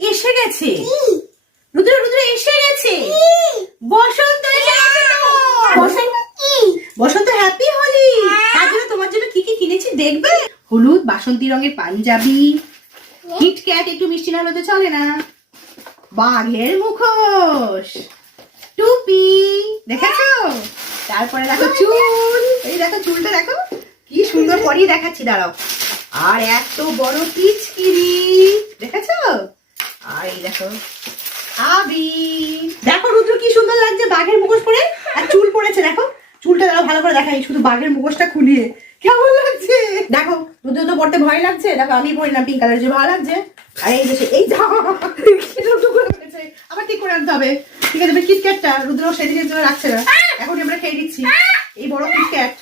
এসে গেছে রুদ্র রুদ্র এসে গেছে বসন্ত এসে গেছে বসন্ত হ্যাপি হোলি তার জন্য তোমার জন্য কি কি কিনেছি দেখবে হলুদ বাসন্তী রঙের পাঞ্জাবি কিটক্যাট একটু মিষ্টি না হলে চলে না বাঘের মুখোশ টুপি দেখেছো তারপরে দেখো চুল এই দেখো চুলটা দেখো কি সুন্দর পরিয়ে দেখাচ্ছি দাঁড়াও আর এত বড় পিচকিরি দেখেছো আর এই দেখো দেখো রুদ্র কি সুন্দর লাগছে বাঘের মুখোশ পরে আর চুল পড়েছে দেখো চুলটা দাও ভালো করে দেখাই শুধু বাঘের মুখোশটা খুলিয়ে কেমন লাগছে দেখো রুদ্র তো পড়তে ভয় লাগছে দেখো আমি পড়ি না পিঙ্ক কালার যে ভালো লাগছে আর এই যে এই যা আবার ঠিক করে আনতে হবে ঠিক আছে কিটক্যাটটা রুদ্র সেদিনের জন্য রাখছে না এখন আমরা খেয়ে দিচ্ছি এই বড় কিটক্যাট